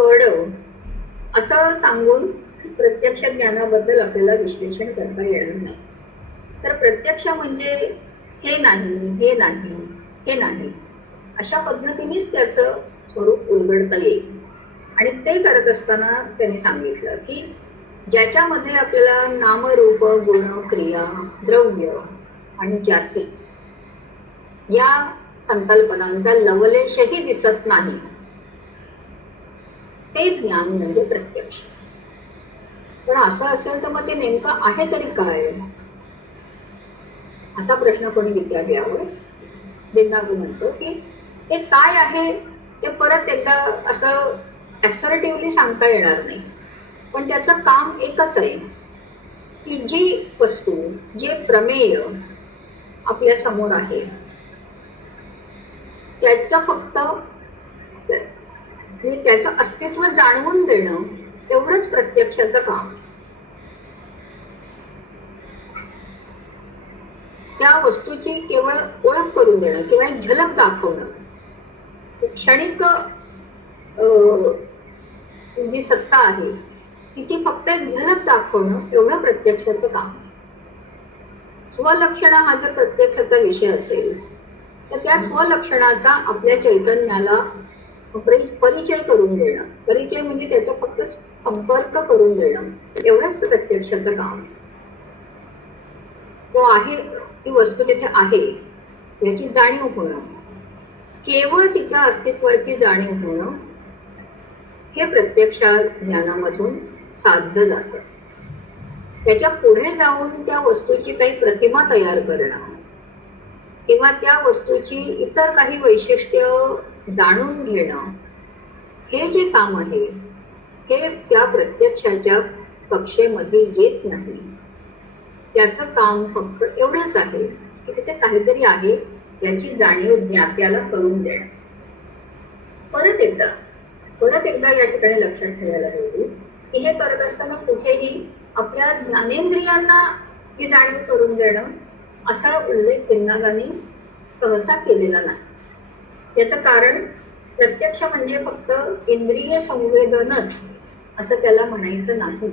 कळलं असं सांगून प्रत्यक्ष ज्ञानाबद्दल आपल्याला विश्लेषण करता येणार नाही. तर प्रत्यक्ष म्हणजे हे नाही, हे नाही, हे नाही, अशा पद्धतीनेच त्याचं स्वरूप उलगडता येईल. आणि ते करत असताना त्यांनी सांगितलं की ज्याच्यामध्ये आपल्याला नामरूप, गुण, क्रिया, द्रव्य आणि जाती या संकल्पनांचा लवलेशही दिसत नाही, ते ज्ञान म्हणजे प्रत्यक्ष. पण असं असेल तर मग ते नेमकं आहे तरी काय, असा प्रश्न कोणी विचारल्यावर दिनागू म्हणतो की ते काय आहे ते परत एकदा असं असर्टिव्हली सांगता येणार नाही, पण त्याचं काम एकच आहे की जी वस्तू, जे प्रमेय आपल्या समोर आहे त्याचं फक्त त्याचं अस्तित्व जाणवून देणं एवढंच प्रत्यक्षाचं काम. त्या वस्तूची केवळ ओळख करून देणं किंवा एक झलक दाखवणं, क्षणिक जी सत्ता आहे तिची फक्त एक झलक दाखवणं एवढं प्रत्यक्षाचं काम. स्वलक्षण हा जर प्रत्यक्षाचा विषय असेल तर त्या स्वलक्षणाचा आपल्या चैतन्याला परिचय करून देणं, परिचय म्हणजे त्याचा फक्त संपर्क करून देणं एवढंच प्रत्यक्षाचं काम. तो आहे, ती वस्तू तिथे आहे याची जाणीव होणं, केवळ तिच्या अस्तित्वाची जाणीव होणं, हे प्रत्यक्ष ज्ञानामधून साध्य जातं. त्याच्या पुढे जाऊन त्या वस्तूची काही प्रतिमा तयार करणं किंवा त्या वस्तूची इतर काही वैशिष्ट्य जाणून घेणं, हे जे काम आहे हे त्या प्रत्यक्षाच्या कक्षेमध्ये येत नाही. त्याचं काम फक्त एवढंच आहे की तिथे काहीतरी आहे याची जाणीव ज्ञात्याला करून देणं. परत एकदा या ठिकाणी लक्षात ठेवायला हवी की हे करत असताना कुठेही आपल्या ज्ञानेंद्रियांना ही जाणीव करून देणं असा उल्लेख पिन्नागांनी सहसा केलेला नाही. त्याचं कारण प्रत्यक्ष म्हणजे फक्त इंद्रिय संवेदनच असं त्याला म्हणायचं नाही.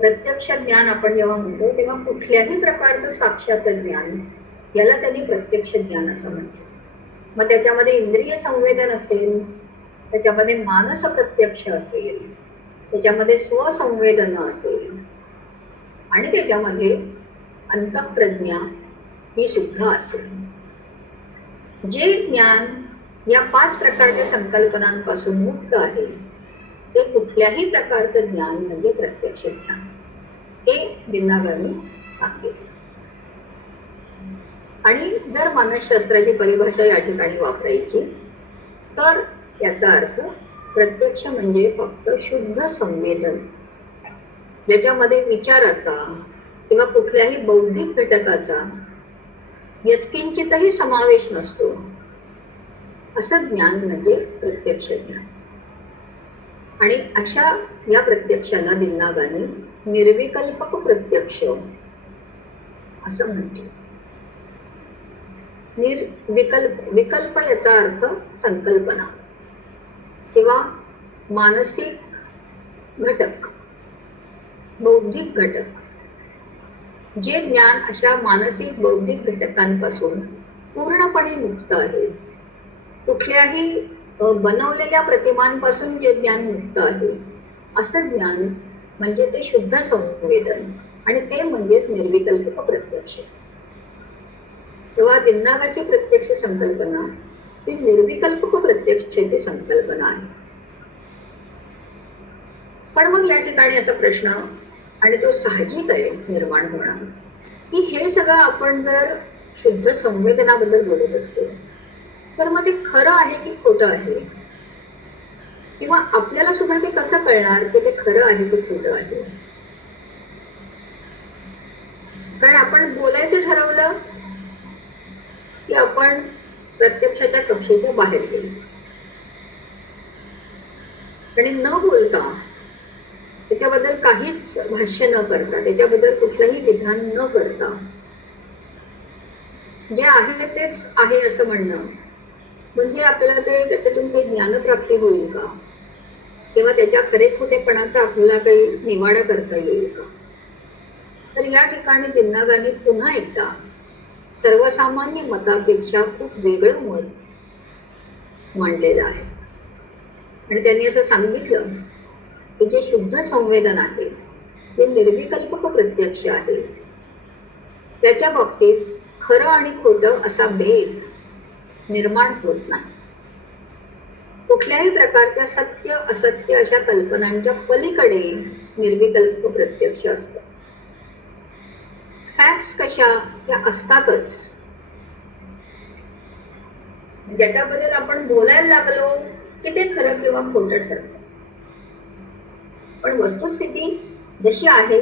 प्रत्यक्ष ज्ञान आपण जेव्हा म्हणतो तेव्हा कुठल्याही प्रकारचं साक्षात ज्ञान याला त्यांनी प्रत्यक्ष ज्ञान असं म्हणतो. मग त्याच्यामध्ये इंद्रिय संवेदन असेल, त्याच्यामध्ये मानस प्रत्यक्ष असेल, त्याच्यामध्ये स्वसंवेदन असेल आणि त्याच्यामध्ये अंतःप्रज्ञा ही सुद्धा असेल. जे ज्ञान या 5 प्रकारच्या संकल्पनांपासून मुक्त आहे ते कुठल्याही प्रकारचं ज्ञान म्हणजे प्रत्यक्ष ज्ञान, हे दिनागांनी सांगितलं. आणि जर मानसशास्त्राची परिभाषा या ठिकाणी वापरायची तर याचा अर्थ प्रत्यक्ष म्हणजे फक्त शुद्ध संवेदन, ज्याच्यामध्ये विचाराचा किंवा कुठल्याही बौद्धिक घटकाचा यत्किंचितही समावेश नसतो, असं ज्ञान म्हणजे प्रत्यक्ष ज्ञान. आणि अशा या प्रत्यक्षाला दिनागांनी निर्विकल्पक प्रत्यक्ष असं म्हणतो. विकल्प याचा अर्थ संकल्पना किंवा मानसिक घटक, बौद्धिक घटक. जे ज्ञान अशा मानसिक बौद्धिक घटकांपासून पूर्णपणे मुक्त आहे, कुठल्याही बनवलेल्या प्रतिमांपासून जे ज्ञान मुक्त आहे, असं ज्ञान म्हणजे ते शुद्ध संवेदन आणि ते म्हणजेच निर्विकल्पक प्रत्यक्ष. तेव्हा दिनागाची प्रत्यक्ष संकल्पना ती निर्विकल्पक प्रत्यक्षाची संकल्पना आहे. पण मग या ठिकाणी असा प्रश्न, आणि तो साहजिक आहे निर्माण होणार, की हे सगळं आपण जर शुद्ध संवेदनाबद्दल बोलत असतो तर मग ते खरं आहे की खोटं आहे, किंवा आपल्याला सुद्धा ते कसं कळणार की ते खरं आहे की खोटं आहे. कारण आपण बोलायचं ठरवलं की आपण प्रत्यक्षाच्या कक्षेच्या बाहेर गेलो आणि न बोलता, त्याच्याबद्दल काहीच भाष्य न करता, त्याच्याबद्दल कुठलंही विधान न करता जे आहे तेच आहे असं म्हणणं म्हणजे आपल्याला ते त्याच्यातून काही ज्ञानप्राप्ती होईल का? किंवा त्याच्या खरे खोटेपणाचा आपल्याला काही निवाडा करता येईल का? तर या ठिकाणी दिन्नागांनी पुन्हा एकदा सर्वसामान्य मतापेक्षा खूप वेगळं मत मांडलेलं आहे. आणि त्यांनी असं सांगितलं की जे शुद्ध संवेदन आहे, ते निर्विकल्पक प्रत्यक्ष आहे, त्याच्या बाबतीत खरं आणि खोटं असा भेद निर्माण होत नाही. कुठल्याही प्रकारच्या सत्य असत्य अशा कल्पनांच्या पलीकडे निर्विकल्प प्रत्यक्ष असतं. फॅक्ट्स कशा त्या असतातच, ज्याच्याबद्दल आपण बोलायला लागलो की ते खरं किंवा खोटं ठरतं. पण वस्तुस्थिती जशी आहे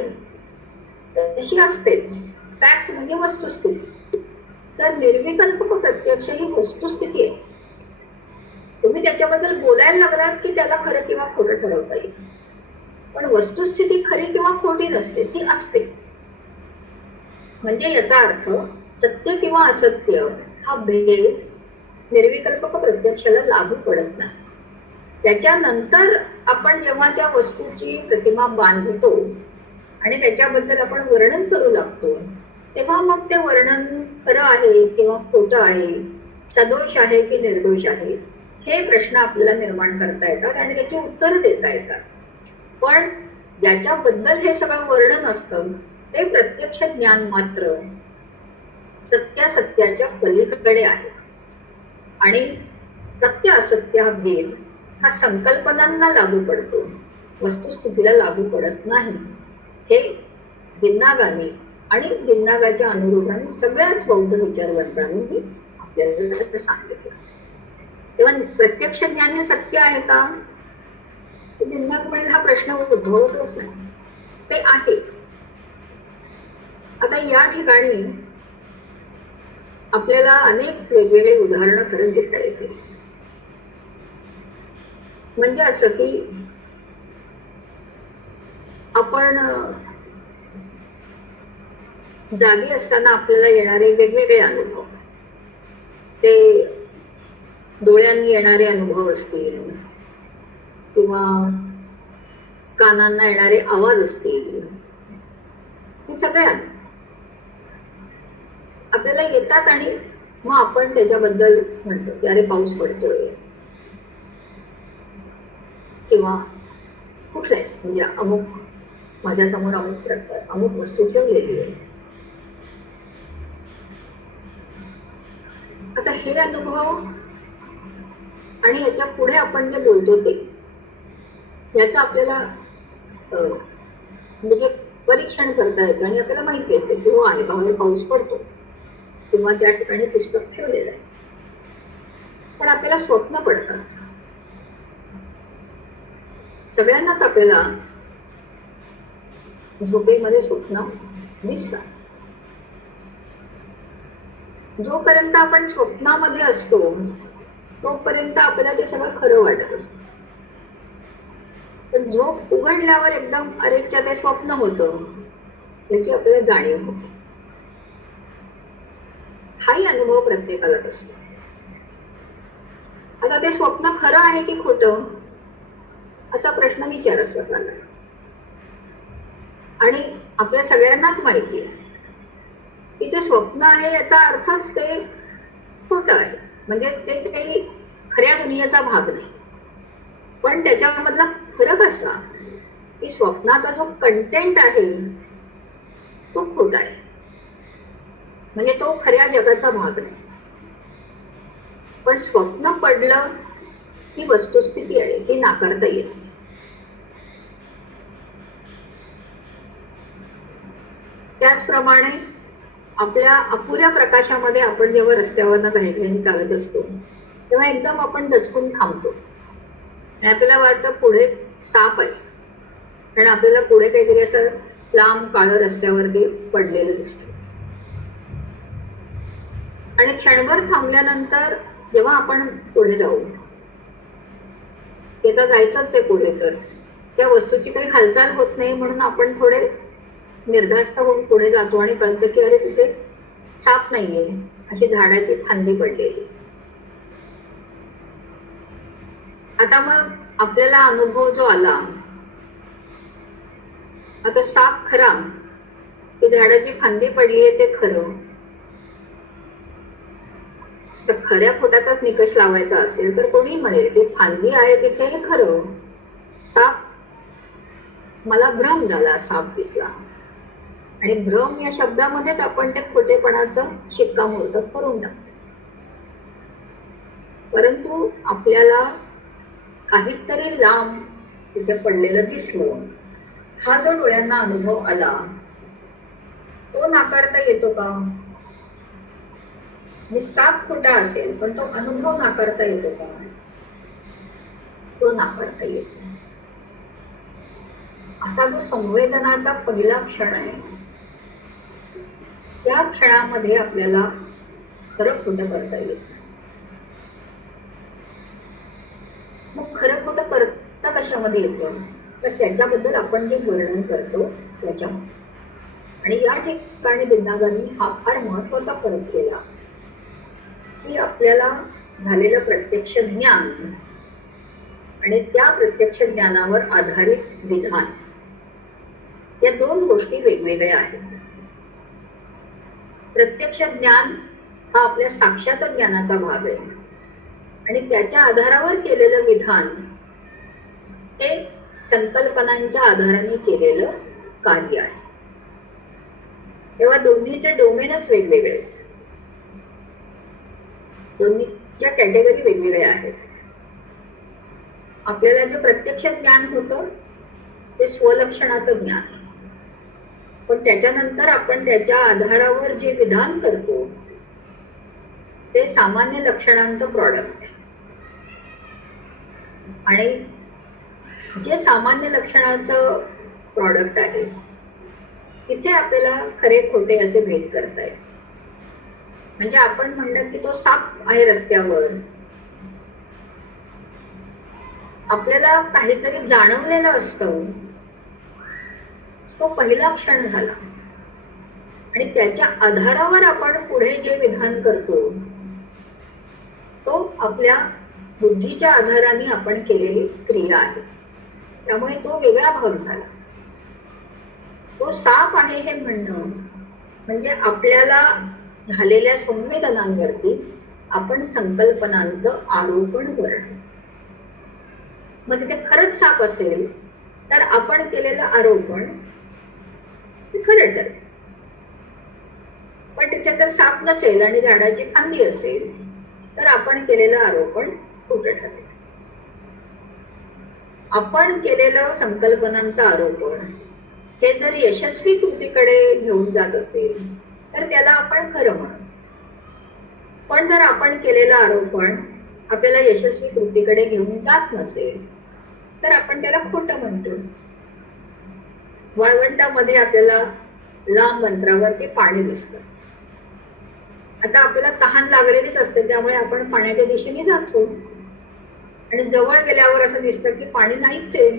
तशी असतेच. फॅक्ट म्हणजे वस्तुस्थिती. तर निर्विकल्प प्रत्यक्ष ही वस्तुस्थिती आहे. तुम्ही त्याच्याबद्दल बोलायला लागलात की त्याला खरं किंवा खोटं ठरवता येईल, पण वस्तुस्थिती खरी किंवा खोटी नसते, ती असते. म्हणजे याचा अर्थ सत्य किंवा असत्य हा भेद निर्विकल्पक प्रत्यक्षाला लागू पडत नाही. त्याच्यानंतर आपण जेव्हा त्या वस्तूची प्रतिमा बांधतो आणि त्याच्याबद्दल आपण वर्णन करू लागतो, तेव्हा मग ते वर्णन खरं आहे किंवा खोटं आहे, सदोष आहे की निर्दोष आहे, हे प्रश्न आपल्याला निर्माण करता येतात आणि त्याची उत्तरं देता येतात. पण ज्याच्याबद्दल हे सगळं वर्णन असतं ते प्रत्यक्ष ज्ञान मात्र सत्यासत्याच्या पलीकडे आहे. आणि सत्य असत्य हा भेद हा संकल्पनांना लागू पडतो, वस्तुस्थितीला लागू पडत नाही. हे दिन्नागांनी आणि दिन्नागाच्या अनुरूपाने सगळ्याच बौद्ध विचारवंतांनी आपल्याला सांगितलं. तेव्हा प्रत्यक्ष ज्ञान हे सत्य आहे का? दिन्नाग म्हणेल हा प्रश्न उद्भवतच नाही, ते आहे. आता या ठिकाणी आपल्याला अनेक वेगवेगळे उदाहरणं खरं देता येते. म्हणजे असं की आपण जागी असताना आपल्याला येणारे वेगवेगळे अनुभव, ते डोळ्यांनी येणारे अनुभव असतील किंवा कानांना येणारे आवाज असतील, हे सगळे आपल्याला येतात आणि मग आपण त्याच्याबद्दल म्हणतो की अरे पाऊस पडतोय किंवा कुठलाय म्हणजे अमुक माझ्यासमोर अमुक प्रकार अमुक वस्तू ठेवलेली आहे. आता हे अनुभव आणि याच्या पुढे आपण जे बोलतो ते याचं आपल्याला म्हणजे परीक्षण करता येतं आणि आपल्याला माहिती असते की हो आहे बाहेर पाऊस पडतो किंवा त्या ठिकाणी पुस्तक ठेवलेलं आहे. पण आपल्याला स्वप्न पडतात. सगळ्यांनाच आपल्याला झोपेमध्ये स्वप्न दिसतात. जोपर्यंत आपण स्वप्नामध्ये असतो तोपर्यंत आपल्याला ते सगळं खरं वाटत असतं. पण झोप उघडल्यावर एकदम अरेच्या ते स्वप्न होतं याची आपल्याला जाणीव होते. हाही अनुभव प्रत्येकालाच असतो. आता ते स्वप्न खरं आहे की खोटं असा प्रश्न विचारा स्वतःला. आणि आपल्या सगळ्यांनाच माहिती आहे की ते स्वप्न आहे याचा अर्थच ते खोटं आहे, म्हणजे ते काही खऱ्या दुनियेचा भाग नाही. पण त्याच्यामधला फरक असा की स्वप्नाचा जो कंटेंट आहे तो खोटा आहे, म्हणजे तो खऱ्या जगाचा भाग नाही. पण स्वप्न पडलं ही वस्तुस्थिती आहे, ती नाकारता येत नाही. त्याचप्रमाणे आपल्या अपुऱ्या प्रकाशामध्ये आपण जेव्हा रस्त्यावरनं घाईघाईने चालत असतो तेव्हा एकदम आपण दचकून थांबतो आणि आपल्याला वाटतं पुढे साप आहे, कारण आपल्याला पुढे काहीतरी असं लांब काळं रस्त्यावरती पडलेलं दिसतं. आणि क्षणभर थांबल्यानंतर जेव्हा आपण पुढे जाऊ, त्याला जायचंच आहे पुढे, तर त्या वस्तूची काही हालचाल होत नाही म्हणून आपण थोडे निर्धास्त होऊन पुढे जातो आणि कळतं की अरे तिथे साप नाहीये, अशी झाडाची फांदी पडलेली. आता मग आपल्याला अनुभव जो आला, आता साप खरा की झाडाची फांदी पडलीये ते खरं, तर खऱ्या खोट्याचाच निकष लावायचा असेल तर कोणी म्हणेल की फांदी आहे तिथे हे खरं, साप मला भ्रम झाला, साप दिसला, आणि भ्रम या शब्दामध्येच आपण ते खोटेपणाचं शिक्कामोर्तब करून टाकतो. परंतु आपल्याला काहीतरी लांब तिथे पडलेलं दिसलं, हा जो डोळ्यांना अनुभव आला तो नाकारता येतो का? मी साप खोटा असेल पण तो अनुभव नाकारता येतो का? तो नाकारता येत नाही. असा जो संवेदनाचा पहिला क्षण आहे, त्या क्षणामध्ये आपल्याला खरं खोटं करता येत नाही. मग खरं खोटं करता कशामध्ये येतं? तर त्याच्याबद्दल आपण जे वर्णन करतो त्याच्यामध्ये. आणि या ठिकाणी दिंदागांनी हा फार महत्वाचा फरक केला की आपल्याला झालेलं प्रत्यक्ष ज्ञान आणि त्या प्रत्यक्ष ज्ञानावर आधारित विधान या दोन गोष्टी वेगवेगळ्या आहेत. प्रत्यक्ष ज्ञान हा आपल्या साक्षात ज्ञानाचा भाग आहे आणि त्याच्या आधारावर केलेलं विधान हे संकल्पनांच्या आधाराने केलेलं कार्य आहे. तेव्हा दोन्हीचे डोमेनच वेगवेगळे आहेत, दोन्हीच्या कॅटेगरी वेगवेगळ्या आहेत. आपल्याला जे प्रत्यक्ष ज्ञान होतं ते स्वलक्षणाचं ज्ञान, पण त्याच्यानंतर आपण त्याच्या आधारावर जे विधान करतो ते सामान्य लक्षणांचं प्रॉडक्ट आहे. आणि जे सामान्य लक्षणाचं प्रॉडक्ट आहे तिथे आपल्याला खरे खोटे असे भेद करता येईल. म्हणजे आपण म्हणलं की तो साप आहे रस्त्यावर, आपल्याला काहीतरी जाणवलेलं असतं, तो पहिला क्षण झाला आणि त्याच्या आधारावर आपण पुढे जे विधान करतो तो आपल्या बुद्धीच्या आधाराने आपण केलेली क्रिया आहे, त्यामुळे तो वेगळा भाग झाला. तो साप आहे हे म्हणणं म्हणजे आपल्याला झालेल्या संवेदनांवरती आपण संकल्पनांचं आरोपण करणं. मग तिथे खरंच साप असेल तर आपण केलेलं आरोपण ते खरं ठरेल, पण तिथे जर साप नसेल आणि झाडाची फांदी असेल तर आपण केलेलं आरोपण खोटं ठरेल. आपण केलेलं संकल्पनांचं आरोपण हे जर यशस्वी कृतीकडे घेऊन जात असेल तर त्याला आपण खरं म्हणू, पण जर आपण केलेलं आरोपण आपल्याला यशस्वी कृतीकडे घेऊन जात नसेल तर आपण त्याला खोटं म्हणतो. वाळवंटामध्ये आपल्याला लांब अंतरावरती पाणी दिसतं, आता आपल्याला तहान लागलेलीच असते त्यामुळे आपण पाण्याच्या दिशेने जातो आणि जवळ गेल्यावर असं दिसतं की पाणी नाहीच आहे,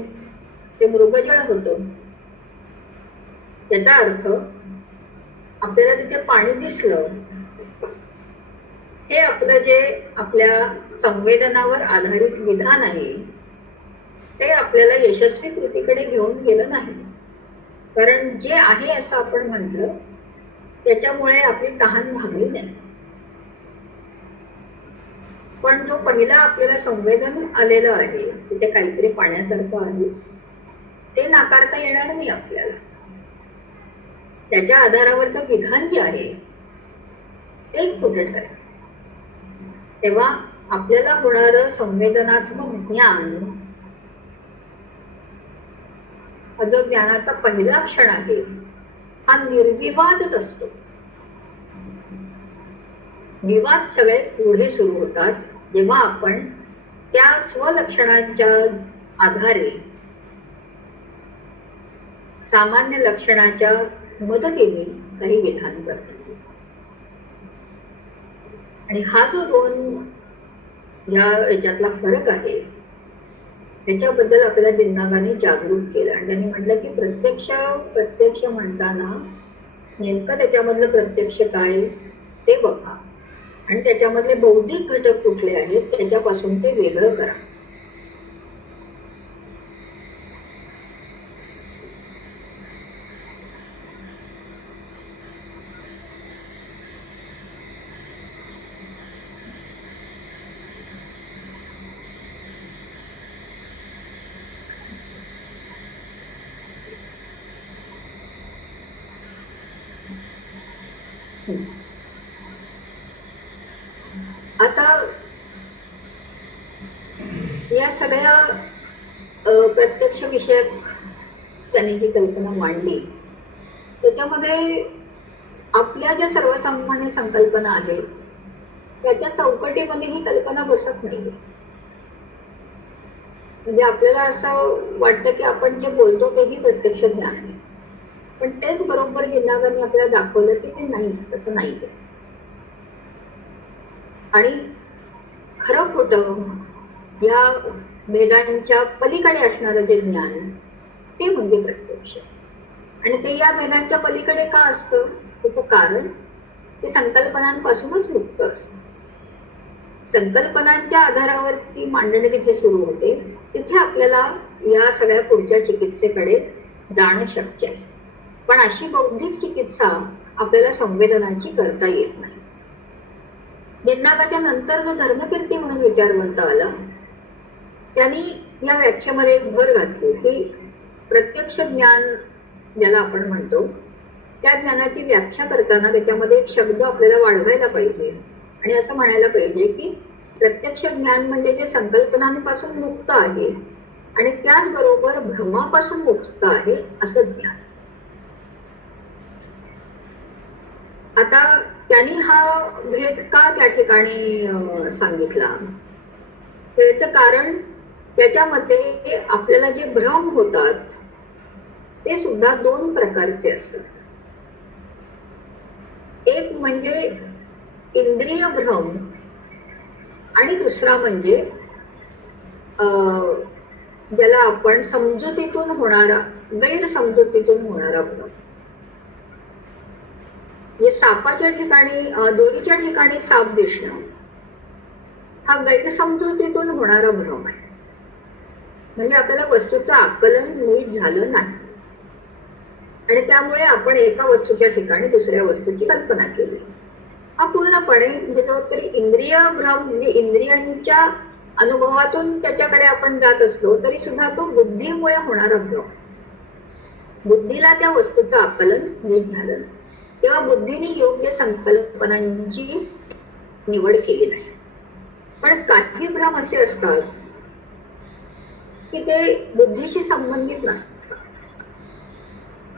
ते मृगजळ होतं. त्याचा अर्थ आपल्याला तिथे पाणी दिसलं हे आपलं जे आपल्या संवेदनावर आधारित विधान आहे ते आपल्याला यशस्वी कृतीकडे घेऊन गेलं नाही, कारण जे आहे असं आपण म्हटलं त्याच्यामुळे आपली तहान भागली नाही. पण जो पहिला आपल्याला संवेदन आलेलं आहे तिथे काहीतरी पाण्यासारखं आहे ते नाकारता येणार नाही आपल्याला. त्याच्या आधारावरचं विधान जे आहे ते खोटं ठरेल. तेव्हा आपल्याला होणारं संवेदनात्मक ज्ञान हा जो ज्ञानाचा पहिला क्षण आहे हा निर्विवादच असतो. विवाद सगळे पुढे सुरू होतात जेव्हा आपण त्या स्वलक्षणांच्या आधारे सामान्य लक्षणाच्या मदतीने काही विधान करतो. आणि हा जो दोन याच्यातला फरक आहे त्याच्याबद्दल आपल्याला दिंदागांनी जागरूक केलं आणि त्यांनी म्हटलं की प्रत्यक्ष म्हणताना नेमकं त्याच्यामधलं प्रत्यक्ष काय ते बघा आणि त्याच्यामधले बौद्धिक घटक कुठले आहेत त्याच्यापासून ते वेगळं करा. आता या सगळ्या प्रत्यक्ष विषयक त्यांनी जी कल्पना मांडली त्याच्यामध्ये आपल्या ज्या सर्वसामान्य संकल्पना आहेत त्याच्या चौकटीमध्ये ही कल्पना बसत नाही. म्हणजे आपल्याला असं वाटतं की आपण जे बोलतो तेही प्रत्यक्ष ज्ञान आहे, पण तेच बरोबर गिरणारांनी आपल्याला दाखवलं की ते नाही, तसं नाही. आणि खरं खोटं या भेदांच्या पलीकडे असणारं जे ज्ञान ते म्हणजे प्रत्यक्ष. आणि ते या भेदांच्या पलीकडे का असतं त्याचं कारण ते संकल्पनांपासूनच मुक्त असतं. संकल्पनांच्या आधारावरती मांडणी जिथे सुरू होते तिथे आपल्याला या सगळ्या पुढच्या चिकित्सेकडे जाणं शक्य आहे. पण अशी बौद्धिक चिकित्सा आपल्याला संवेदनांची करता येत नाही. निन्नाकाच्या नंतर जो धर्मकीर्ती म्हणून विचारवंत आला त्यांनी या व्याख्येमध्ये भर घातली की प्रत्यक्ष ज्ञान ज्याला आपण म्हणतो त्या ज्ञानाची व्याख्या करताना त्याच्यामध्ये एक शब्द आपल्याला वाढवायला पाहिजे आणि असं म्हणायला पाहिजे की प्रत्यक्ष ज्ञान म्हणजे जे संकल्पनांपासून मुक्त आहे आणि त्याचबरोबर भ्रमापासून मुक्त आहे असं ज्ञान. आता त्यांनी हा भेद का त्या ठिकाणी सांगितला त्याचं कारण त्याच्यामध्ये आपल्याला जे भ्रम होतात ते सुद्धा दोन प्रकारचे असतात. एक म्हणजे इंद्रिय भ्रम आणि दुसरा म्हणजे ज्याला आपण समजुतीतून होणारा गैरसमजुतीतून होणारा भ्रम. म्हणजे सापाच्या ठिकाणी दोरीच्या ठिकाणी साप दिसणं हा गैरसमजुतीतून होणारा भ्रम आहे. म्हणजे आपल्याला वस्तूचं आकलन नीट झालं नाही आणि त्यामुळे आपण एका वस्तूच्या ठिकाणी दुसऱ्या वस्तूची कल्पना केली. हा पूर्णपणे म्हणजे जो तरी इंद्रिय भ्रम म्हणजे इंद्रियांच्या अनुभवातून त्याच्याकडे आपण जात असलो तरी सुद्धा तो बुद्धीमुळे होणारा भ्रम. बुद्धीला त्या वस्तूचं आकलन नीट झालं तेव्हा बुद्धीने योग्य संकल्पनांची निवड केली नाही. पण काही भ्रम असे असतात की ते बुद्धीशी संबंधित नसतात.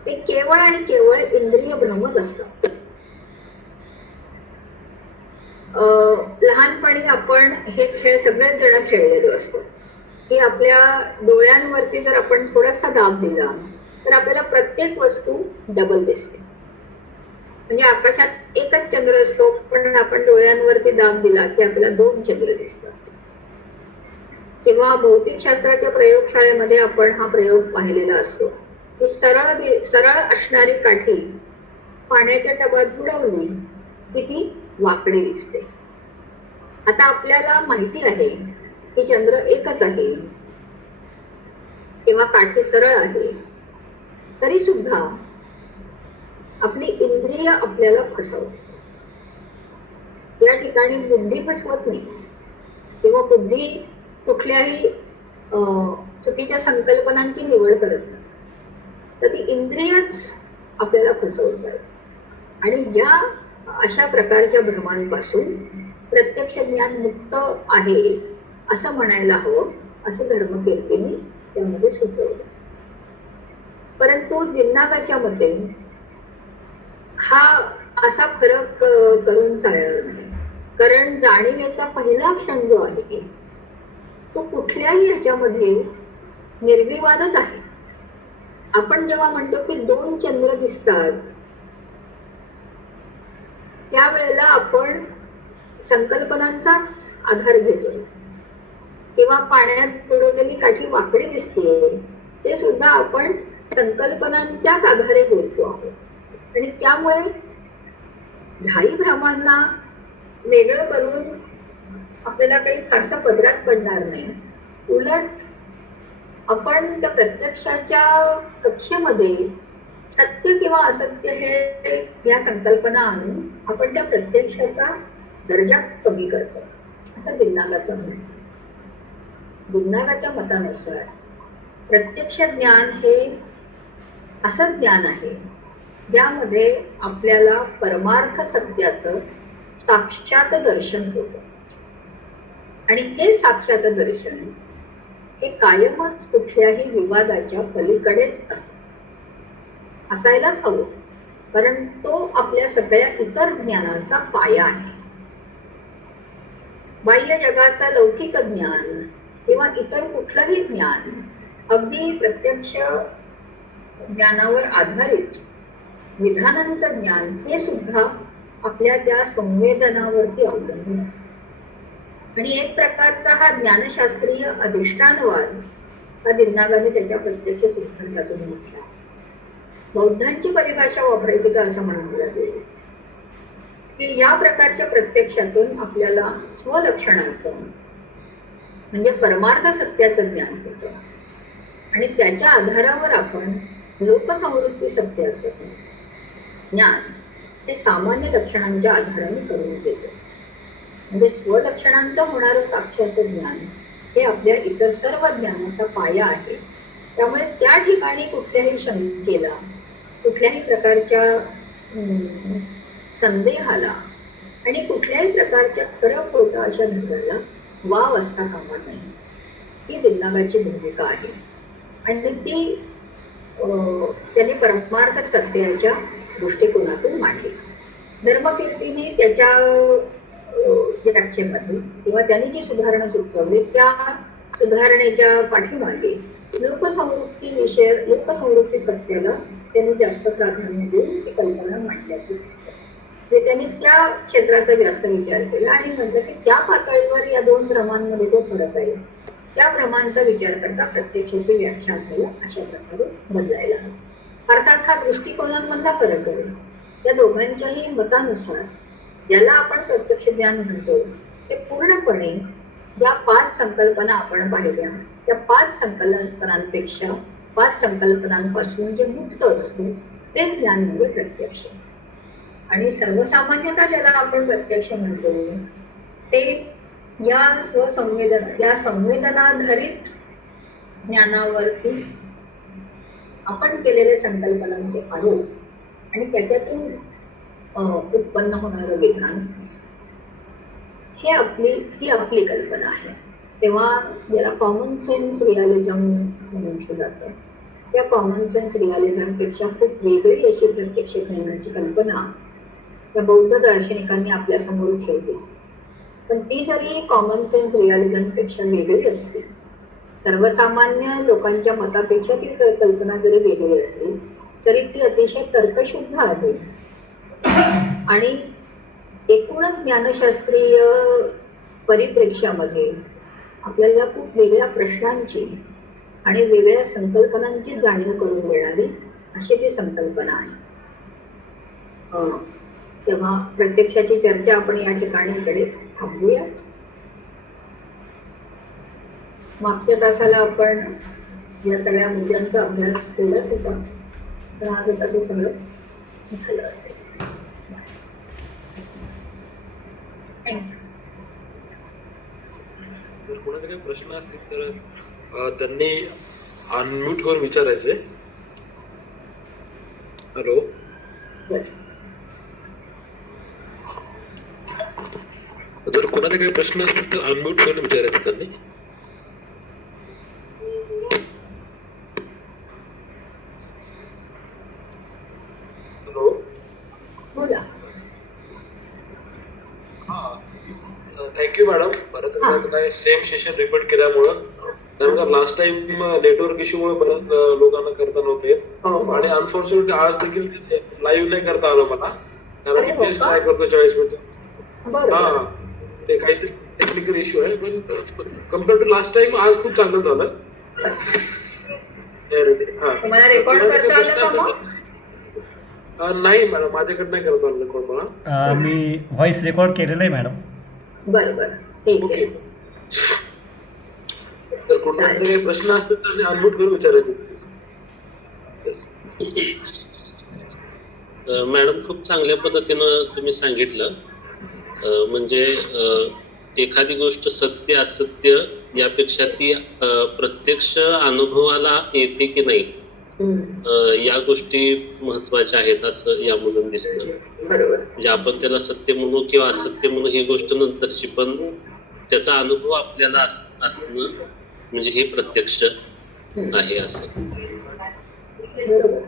ते केवळ आणि केवळ इंद्रिय भ्रमच असतात. लहानपणी आपण हे खेळ सगळेच जण खेळलेलो असतो की आपल्या डोळ्यांवरती जर आपण थोडासा दाब दिला तर आपल्याला प्रत्येक वस्तू डबल दिसते. म्हणजे आकाशात एकच चंद्र असतो पण आपण डोळ्यांवरती दाब दिला की आपल्याला दोन चंद्र दिसतात. किंवा भौतिकशास्त्राच्या प्रयोगशाळेमध्ये आपण हा प्रयोग पाहिलेला असतो की सरळ असणारी काठी पाण्याच्या टबात बुडवली की ती वाकडी दिसते. आता आपल्याला माहिती आहे की चंद्र एकच आहे किंवा काठी सरळ आहे तरी सुद्धा आपली इंद्रिय आपल्याला फसवतात. या ठिकाणी बुद्धी फसवत नाही किंवा बुद्धी कुठल्याही चुकीच्या संकल्पनांची निवड करत नाही, तर ती इंद्रियच आपल्याला फसवतात. आणि या अशा प्रकारच्या भ्रमांपासून प्रत्यक्ष ज्ञान मुक्त आहे असं म्हणायला हवं असं धर्मकीर्तीने त्यामध्ये सुचवलं. परंतु दिन्नागाच्या मते हा असा फरक करून चालणार नाही. कारण जाणीवेचा पहिला क्षण जो आहे तो कुठल्याही ह्याच्यामध्ये निर्विवादच आहे. आपण जेव्हा म्हणतो की दोन चंद्र दिसतात त्यावेळेला आपण संकल्पनांचाच आधार घेतो. किंवा पाण्यात बुडवलेली काठी वाकडी दिसते ते सुद्धा आपण संकल्पनांच्याच आधारे बोलतो आहोत. आणि त्यामुळे ढाई भ्रमांना वेगळं करून आपल्याला काही फारसं पदरात पडणार नाही. उलट आपण त्या प्रत्यक्षाच्या कक्षेमध्ये सत्य किंवा असत्य हे या संकल्पना आणून आपण त्या प्रत्यक्षाचा दर्जा कमी करतो असं दिन्नागाचं म्हणणं. दिन्नागाच्या मतानुसार प्रत्यक्ष ज्ञान हे असं ज्ञान आहे ज्यामध्ये आपल्याला परमार्थ सत्याचं साक्षात दर्शन होतं. आणि हे साक्षात दर्शन हे कायमच कुठल्याही विवादाच्या पलीकडेच असायलाच हवं, कारण तो आपल्या सगळ्या इतर ज्ञानाचा पाया आहे. बाह्य जगाचा लौकिक ज्ञान किंवा इतर कुठलंही ज्ञान अगदी प्रत्यक्ष ज्ञानावर आधारित विधानांचं ज्ञान हे सुद्धा आपल्या त्या संवेदनावरती अवलंबून असतं. आणि एक प्रकारचा हा ज्ञानशास्त्रीय अधिष्ठानवाद हा दिरनागाने त्याच्या प्रत्यक्ष सिद्धांतातून म्हटला. बौद्धांची परिभाषा वापरायची तर असं म्हणावं लागेल की या प्रकारच्या प्रत्यक्षातून आपल्याला स्वलक्षणाचं म्हणजे परमार्थ सत्याचं ज्ञान होतं आणि त्याच्या आधारावर आपण लोकसंवृत्ती सत्याचं ज्ञान हे सामान्य लक्षणांच्या आधाराने करून घेतो. म्हणजे स्वलक्षणांचं होणारं साक्षात ज्ञान हे आपल्या इतर सर्व ज्ञानाचा पाया आहे. त्यामुळे त्या ठिकाणी कुठल्याही शंकेला, कुठल्याही प्रकारच्या संदेहाला आणि कुठल्याही प्रकारच्या खरं खोटं अशा धर्माला वाव असता कामा नाही. ही दिरनागाची भूमिका आहे आणि ती त्यांनी परमार्थ सत्याच्या दृष्टिकोनातून मांडली. धर्मकीर्तीने त्याच्या व्याख्येमध्ये किंवा त्यांनी जी सुधारणा सुचवली त्या सुधारणेच्या पाठीमागे लोकसंवृत्ती सत्याला त्यांनी जास्त प्राधान्य देऊन ती कल्पना मांडल्याची दिसते. त्यांनी त्या क्षेत्राचा जास्त विचार केला आणि म्हटलं की त्या पातळीवर या दोन भ्रमांमध्ये जो फरक आहे त्या भ्रमांचा विचार करता प्रत्यक्षाची व्याख्या आपल्याला अशा प्रकारे बदलायला हवी. अर्थात हा दृष्टिकोनांमधला फरक आहे. त्या दोघांच्याही मतानुसार ज्याला आपण प्रत्यक्ष ज्ञान म्हणतो ते पूर्णपणे ज्या 5 संकल्पना आपण पाहिल्या त्या 5 संकल्पनांपेक्षा 5 संकल्पनांपासून जे मुक्त असते ते ज्ञान म्हणजे प्रत्यक्ष. आणि सर्वसामान्यतः ज्याला आपण प्रत्यक्ष म्हणतो ते या संवेदनाधारित ज्ञानावरती आपण केलेले संकल्पनांचे आरोप आणि त्याच्यातून उत्पन्न होणारं विधान ही आपली कल्पना आहे. तेव्हा याला कॉमन सेन्स रिअलिझम असं म्हटलं जातं. त्या कॉमन सेन्स रिअलिझम पेक्षा खूप वेगळी अशी प्रत्यक्ष ज्ञानाची कल्पना त्या बौद्ध दार्शनिकांनी आपल्या समोर ठेवली. पण ती जरी कॉमन सेन्स रिअलिझम पेक्षा वेगळी असते, सर्वसामान्य लोकांच्या मतापेक्षा ती कल्पना जरी वेगळी असली तरी ती अतिशय तर्कशुद्ध आहे आणि एकूणच ज्ञानशास्त्रीय परिप्रेक्ष्यामध्ये आपल्याला खूप वेगळ्या प्रश्नांची आणि वेगळ्या संकल्पनांची जाणीव करून देणारी अशी ती संकल्पना आहे. तेव्हा प्रत्यक्षाची चर्चा आपण या ठिकाणी इकडे थांबूयात. मागच्या तासाला आपण या सगळ्या मुद्द्यांचा अभ्यास केलाच होता, पण आज आता ते सगळं झालं असेल. जर कोणाचे काही प्रश्न असतील तर त्यांनी अनम्यूट करून विचारायचे. हॅलो, जर कोणाचे काही प्रश्न असतील तर अनम्यूट करून विचारायचे त्यांनी. हॅलो, बोला. Thank you madam. परत काय सेम सेशन रिपीट केल्यामुळं, कारण का लास्ट टाइम नेटवर्क इश्यू मुळे बऱ्याच लोकांना करता नव्हते आणि अनफॉर्च्युनेटली आज देखील लाईव्ह नाही करता आलं मला, कारण मी तेच ट्राय करतो 40 मिनिटं. हा, ते काहीतरी टेक्निकल इश्यू आहे, पण कम्पेअर टू लास्ट टाइम आज खूप चांगलं झालं. नाही मॅडम, माझ्याकडे नाही करता आलं रेकॉर्ड मला. मी व्हॉइस रेकॉर्ड केलेलं आहे मॅडम. बरं, ठीक आहे. तर कोणाचे काही प्रश्न असतील तर अनम्यूट करून विचारायचे. मॅडम, खूप चांगल्या पद्धतीनं तुम्ही सांगितलं. म्हणजे एखादी गोष्ट सत्य असत्य यापेक्षा ती प्रत्यक्ष अनुभवाला येते की नाही या गोष्टी महत्वाच्या आहेत असं यामधून दिसतं. बरोबर. म्हणजे आपण त्याला सत्य म्हणू किंवा असत्य म्हणू ही गोष्ट नंतरची, पण त्याचा अनुभव आपल्याला असणं म्हणजे हे प्रत्यक्ष आहे असं. बरोबर.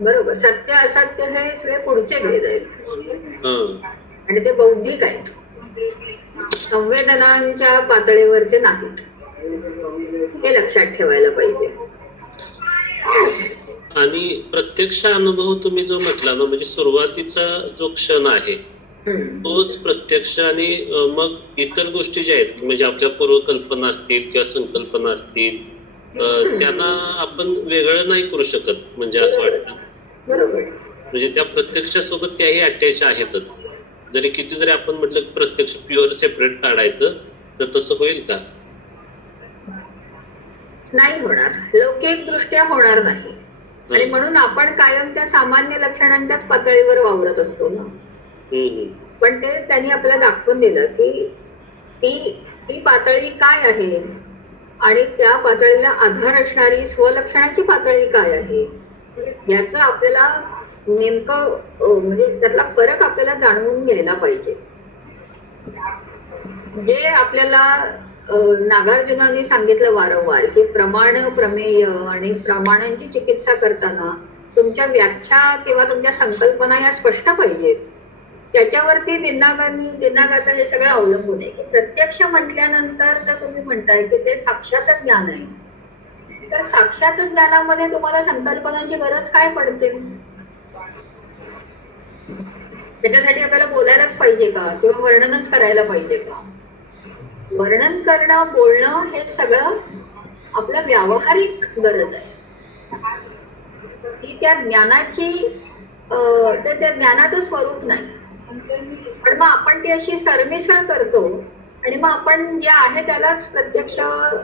बरोबर. सत्य असत्य हे सगळे पुढचे भेद आहेत आणि ते बौद्धिक आहेत, संवेदनांच्या पातळीवरचे नाहीत. हे लक्षात ठेवायला पाहिजे. आणि प्रत्यक्ष अनुभव तुम्ही जो म्हटला ना, म्हणजे सुरुवातीचा जो क्षण आहे तोच प्रत्यक्ष, आणि मग इतर गोष्टी ज्या आहेत म्हणजे आपल्या पूर्वकल्पना असतील किंवा संकल्पना असतील त्यांना आपण वेगळं नाही करू शकत, म्हणजे असं वाटतं. बरोबर. म्हणजे त्या प्रत्यक्षासोबत त्याही अटॅच आहेतच. जरी किती जरी आपण म्हटलं की प्रत्यक्ष प्युअर सेपरेट काढायचं, तर तसं होईल का? नाही होणार, लौकिक दृष्ट्या होणार नाही. आणि म्हणून आपण कायम त्या सामान्य लक्षणांच्या पातळीवर वावरत असतो ना. पण ते त्यांनी आपल्याला दाखवून दिलं की ती पातळी काय आहे आणि त्या पातळीला आधार असणारी स्वलक्षणाची पातळी काय आहे याचं आपल्याला नेमकं म्हणजे त्यातला फरक आपल्याला जाणवून घ्यायला पाहिजे. जे आपल्याला नागार्जुनांनी सांगितलं वारंवार की प्रमाण, प्रमेय आणि प्रमाणांची चिकित्सा करताना तुमच्या व्याख्या किंवा तुमच्या संकल्पना या स्पष्ट पाहिजेत. त्याच्यावरती दिनागाचं हे सगळं अवलंबून आहे. की प्रत्यक्ष म्हटल्यानंतर जर तुम्ही म्हणताय की ते साक्षात ज्ञान आहे, तर साक्षात ज्ञानामध्ये तुम्हाला संकल्पनांची गरज काय पडते? त्याच्यासाठी आपल्याला बोलायलाच पाहिजे का किंवा वर्णनच करायला पाहिजे का? वर्णन करणं, बोलणं हे सगळं आपलं व्यावहारिक गरज आहे. ती त्या ज्ञानाची त्या ज्ञानाचं स्वरूप नाही. पण मग आपण ती अशी सरमिसळ करतो आणि मग आपण जे आहे त्यालाच प्रत्यक्ष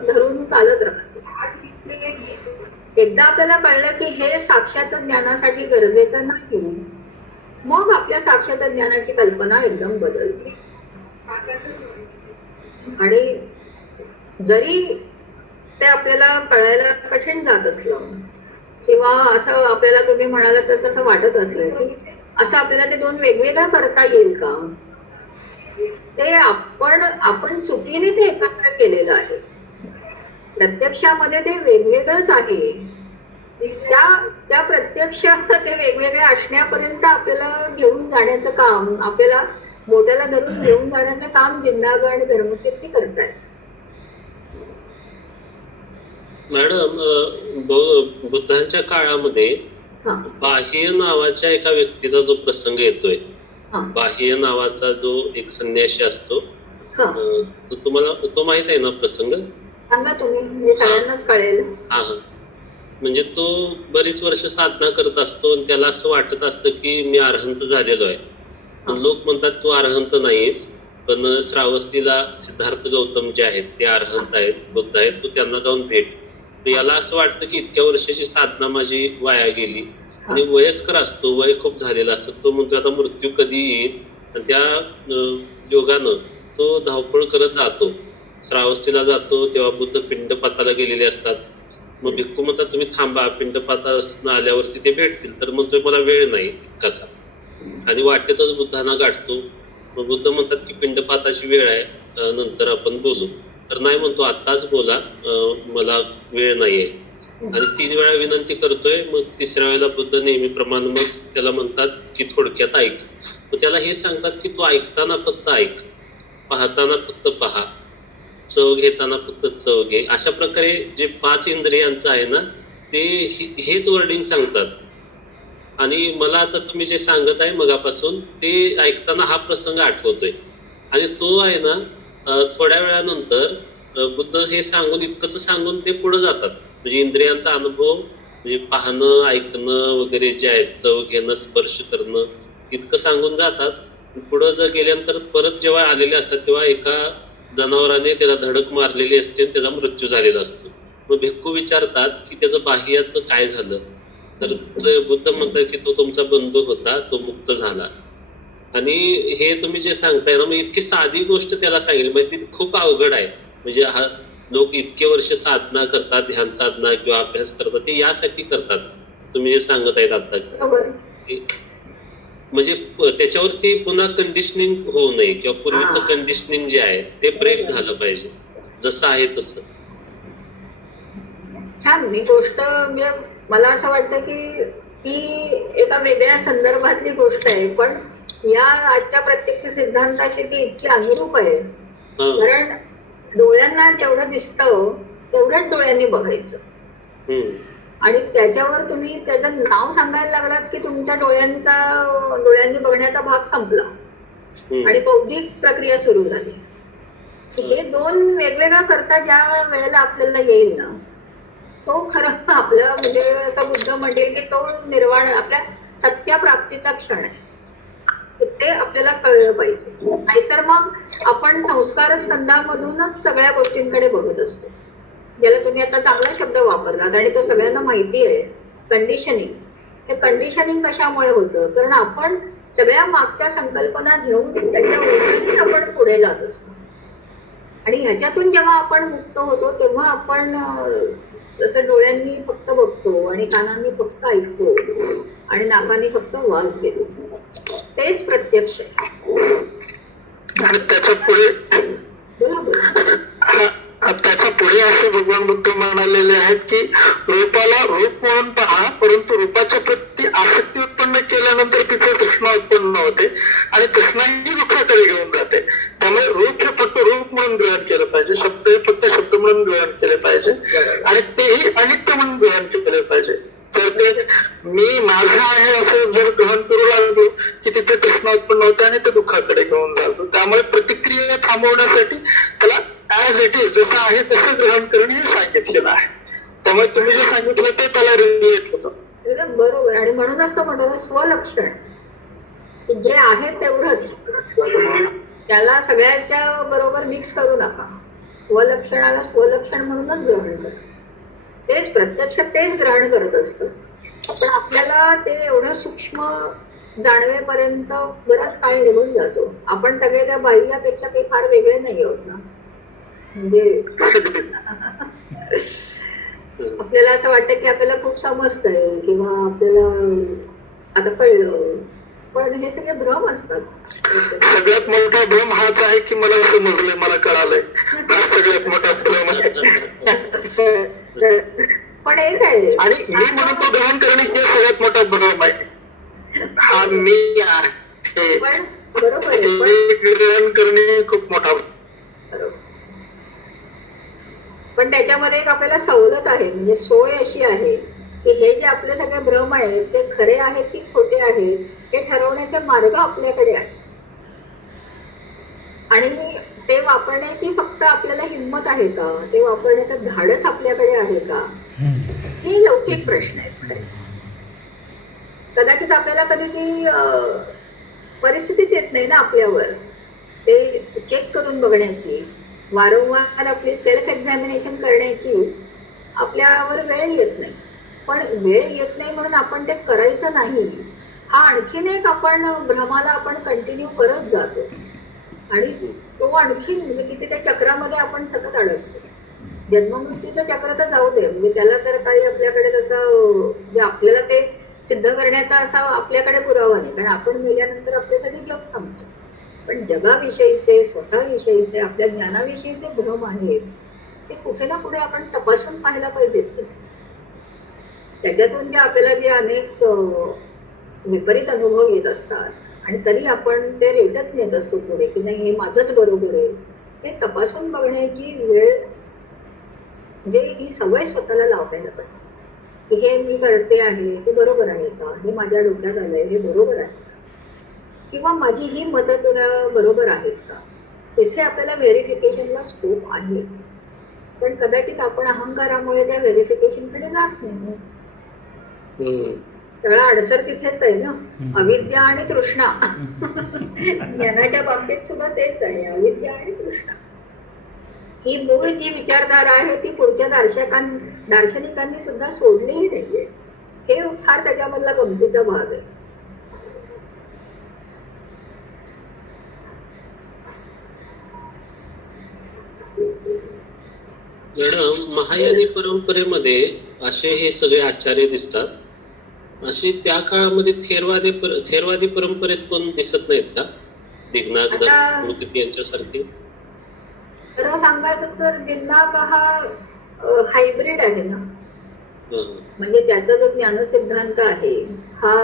धरून चालत राहतो. एकदा आपल्याला कळलं की हे साक्षात ज्ञानासाठी गरजेचं नाही, मग आपल्या साक्षात ज्ञानाची कल्पना एकदम बदलते. आणि जरी ते आपल्याला कळायला कठीण जात असलं किंवा असं आपल्याला तुम्ही म्हणाला तसं असं वाटत असलं की असं आपल्याला ते दोन वेगवेगळं करता येईल का, ते आपण चुकीने ते एकत्र केलेलं आहे. प्रत्यक्षामध्ये ते वेगवेगळंच आहे. त्या प्रत्यक्ष ते वेगवेगळे असण्यापर्यंत आपल्याला घेऊन जाण्याचं काम, आपल्याला बोटाला धरून घेऊन जाण्याचं काम जिंदाग आणि धर्मकीर्ती करतायत. मॅडम, बुद्धांच्या काळामध्ये बाह्य नावाच्या एका व्यक्तीचा जो प्रसंग येतोय, बाह्य नावाचा जो एक संन्यासी असतो, तो तुम्हाला तो माहित आहे ना प्रसंग? सांगा तुम्ही, म्हणजे सगळ्यांनाच कळेल. हा, म्हणजे तो बरीच वर्ष साधना करत असतो आणि त्याला असं वाटत असतं की मी अरहंत झालेलो आहे. पण लोक म्हणतात तू अरहंत नाहीस, पण श्रावस्तीला सिद्धार्थ गौतम जे आहेत ते अरहंत आहेत, बुद्ध आहेत, तू त्यांना जाऊन भेट. तर याला असं वाटतं की इतक्या वर्षाची साधना माझी वाया गेली. आणि वयस्कर असतो, वय खूप झालेला असतो. तो म्हणतो आता मृत्यू कधी येईल, आणि त्या योगानं तो धावपळ करत जातो. श्रावस्तीला जातो तेव्हा बुद्ध पिंडपाताला गेलेले असतात. मग भिक्खू म्हणतात तुम्ही थांबा, पिंडपाताला आल्यावरती ते भेटतील. तर म्हणतोय मला वेळ नाही कसा, आणि वाटेतच बुद्धांना गाठतो. मग बुद्ध म्हणतात की पिंडपाताची वेळ आहे, नंतर आपण बोलू. तर नाही म्हणतो आताच बोला, मला वेळ नाहीये. आणि 3 वेळा विनंती करतोय. मग 3ऱ्या वेळेला बुद्ध नेहमीप्रमाणे मग त्याला म्हणतात की थोडक्यात ऐक. मग त्याला हे सांगतात की तू ऐकताना फक्त ऐक, पाहताना फक्त पहा, चव घेताना फक्त चव घे. अशा प्रकारे जे 5 इंद्रियांचं आहे ना, ते हेच वर्डिंग सांगतात. आणि मला आता तुम्ही जे सांगत आहे मगापासून ते ऐकताना हा प्रसंग आठवतोय. आणि तो आहे ना, थोड्या वेळानंतर बुद्ध हे सांगून इतकंच सांगून ते पुढे जातात. म्हणजे इंद्रियांचा अनुभव म्हणजे पाहणं, ऐकणं वगैरे जे आहे, चव घेणं, स्पर्श करणं, इतकं सांगून जातात. पुढं जर गेल्यानंतर परत जेव्हा आलेले असतात तेव्हा एका जनावराने त्याला धडक मारलेली असते आणि त्याचा मृत्यू झालेला असतो. मग भिक्खू विचारतात की त्याचं बाह्याचं काय झालं. तर बुद्ध म्हणतात की तो तुमचा बंधू होता, तो मुक्त झाला. आणि हे तुम्ही जे सांगताय ना, मग इतकी साधी गोष्ट त्याला सांगितली, म्हणजे ती खूप अवघड आहे. म्हणजे लोक इतके वर्ष साधना करतात, ध्यान साधना किंवा अभ्यास करतात, ते यासाठी करतात. तुम्ही जे सांगत आहेत आता बरोबर. म्हणजे त्याच्यावरती पुन्हा कंडिशनिंग होऊ नये किंवा पूर्वीचं हा. कंडिशनिंग जे आहे ते ब्रेक झालं पाहिजे, जसं आहे तसं. छान. ही गोष्ट म्हणजे मला असं वाटतं की ती एका वेगळ्या संदर्भातली गोष्ट आहे, पण या आजच्या प्रत्येक सिद्धांताशी ती इतकी अनुरूप आहे. हा. कारण डोळ्यांना जेवढं दिसतं तेवढ्याच डोळ्यांनी बघायचं. हम्म. आणि त्याच्यावर तुम्ही त्याचं नाव सांगायला लागलात की तुमच्या डोळ्यांनी बघण्याचा भाग संपला आणि बौद्धिक प्रक्रिया सुरू झाली. हे दोन वेगवेगळं करता ज्या वेळेला आपल्याला येईल ना, तो खरं आपलं म्हणजे असं बुद्ध म्हणेल की तो निर्वाण आपल्या सत्याप्राप्तीचा क्षण आहे. ते आपल्याला कळलं पाहिजे. नाहीतर मग आपण संस्कार स्कंदामधूनच सगळ्या गोष्टींकडे बघत असतो, ज्याला तुम्ही आता चांगला शब्द वापरलात आणि तो सगळ्यांना माहिती आहे, कंडिशनिंग. हे कंडिशनिंग कशामुळे होतं? कारण आपण सगळ्या मागच्या संकल्पना घेऊन त्याच्या उलटून आपण पुढे जात असतो. आणि ह्याच्यातून जेव्हा आपण मुक्त होतो तेव्हा आपण जसं डोळ्यांनी फक्त बघतो आणि कानांनी फक्त ऐकतो आणि नाकाने फक्त वास घेतो, तेच प्रत्यक्ष आहे. आणि त्याच्या पुढे बरोबर. त्याच्या पुढे असे भगवान बुद्ध म्हणालेले आहेत की रूपाला रूप म्हणून पहा, परंतु रूपाच्या प्रती आसक्ती उत्पन्न केल्यानंतर तिथे तृष्णा उत्पन्न होते आणि तृष्णा ही दुःखाकडे घेऊन जाते. त्यामुळे रूप हे फक्त रूप म्हणून ग्रहण केलं पाहिजे, शब्द हे फक्त शब्द म्हणून ग्रहण केले पाहिजे आणि तेही अनित्य म्हणून ग्रहण केले पाहिजे. जर ते मी माझा आहे असं जर ग्रहण करू लागलो की तिथे तृष्णा उत्पन्न होते आणि ते दुःखाकडे घेऊन जातो. त्यामुळे प्रतिक्रिया थांबवण्यासाठी त्याला ऍज इट इज, जसं आहे तसं ग्रहण करणे हे सांगितलेलं आहे. त्यामुळे तुम्ही जे सांगितलं ते त्याला रिलेट होतं. बरोबर. आणि म्हणूनच तो म्हणतो स्वलक्षण, जे आहे तेवढंच, त्याला सगळ्यांच्या बरोबर मिक्स करू नका. स्वलक्षणाला स्वलक्षण म्हणूनच ग्रहण करा. तेच प्रत्यक्ष तेच ग्रहण करत असतं. पण आपल्याला ते एवढं सूक्ष्म जाणवेपर्यंत बराच काळ निघून जातो. आपण सगळे त्या बाह्यापेक्षा काही फार वेगळे नाही आहोत ना. म्हणजे आपल्याला असं वाटतं की आपल्याला खूप समजतंय किंवा आपल्याला आता कळलं, पण हे सगळे भ्रम असतात. सगळ्यात मोठा भ्रम हाच आहे की मला समजलंय, मला कळालंय, हा सगळ्यात मोठा भ्रम आहे. पण एक आहे, आणि मी म्हणून तो ग्रहण करणे हे सगळ्यात मोठा भ्रम आहे. हा मी आहे पण बरोबर आहे, हे ग्रहण करणे खूप मोठा. पण त्याच्यामध्ये एक आपल्याला सवलत आहे, म्हणजे सोय अशी आहे की हे जे आपले सगळे भ्रम आहेत ते खरे आहेत की खोटे आहेत हे ठरवण्याचे मार्ग आपल्याकडे आहे. आणि ते वापरण्याची फक्त आपल्याला हिंमत आहे का, ते वापरण्याचं धाडस आपल्याकडे आहे का, हे लौकिक प्रश्न आहेत. कदाचित आपल्याला कधी ती परिस्थितीच येत नाही ना आपल्यावर ते चेक करून बघण्याची, वारंवार आपली सेल्फ एक्झामिनेशन करण्याची आपल्यावर वेळ येत नाही. पण वेळ येत नाही म्हणून आपण ते करायचं नाही, हा आणखीन एक आपण भ्रमाला आपण कंटिन्यू करत जातो आणि तो आणखीन म्हणजे किती त्या चक्रामध्ये आपण सतत अडकतो. जन्ममृत्यूचं चक्र तर जाऊ दे, म्हणजे त्याला तर काही आपल्याकडे तसं म्हणजे आपल्याला ते सिद्ध करण्याचा असा आपल्याकडे पुरावा नाही, कारण आपण मेल्यानंतर आपल्यासाठी जग संपतं. पण जगाविषयीचे, स्वतःविषयीचे, आपल्या ज्ञानाविषयीचे भ्रम आहेत ते कुठे ना कुठे आपण तपासून पाहायला पाहिजेत. त्याच्यातून जे आपल्याला जे अनेक विपरीत अनुभव येत असतात आणि तरी आपण ते रेटत नेत असतो पुढे की नाही हे माझंच बरोबर आहे, ते तपासून बघण्याची वेळ म्हणजे ही सवय स्वतःला लावायला पाहिजे की हे मी करते आहे ते बरोबर आहे का, हे माझ्या डोक्यात आलंय हे बरोबर आहे किंवा माझी ही मतं तुला बरोबर आहेत का. तिथे आपल्याला व्हेरिफिकेशनला स्कोप आहे, पण कदाचित आपण अहंकारामुळे त्या व्हेरिफिकेशनकडे जात नाही. सगळा अडसर तिथेच आहे ना, अविद्या आणि तृष्णा. ज्ञानाच्या बाबतीत सुद्धा तेच आहे, अविद्या आणि तृष्णा. ही मूळ जी विचारधारा आहे ती पुढच्या दार्शनिकांनी सुद्धा सोडलेली नाहीये. हे फार त्याच्यामधला गमतीचा भाग आहे. मॅडम, महायानी परंपरेमध्ये असे हे सगळे आचार्य दिसतात. असे त्या काळामध्ये थेरवादी परंपरेत कोण दिसत नाहीत का? दिग्नाथ आता- दत्त यांच्यासारखे. खरं सांगायचं तर दिग्नाथ हा हायब्रिड आहे ना, हं. म्हणजे त्याचा जो ज्ञानसिद्धांत आहे हा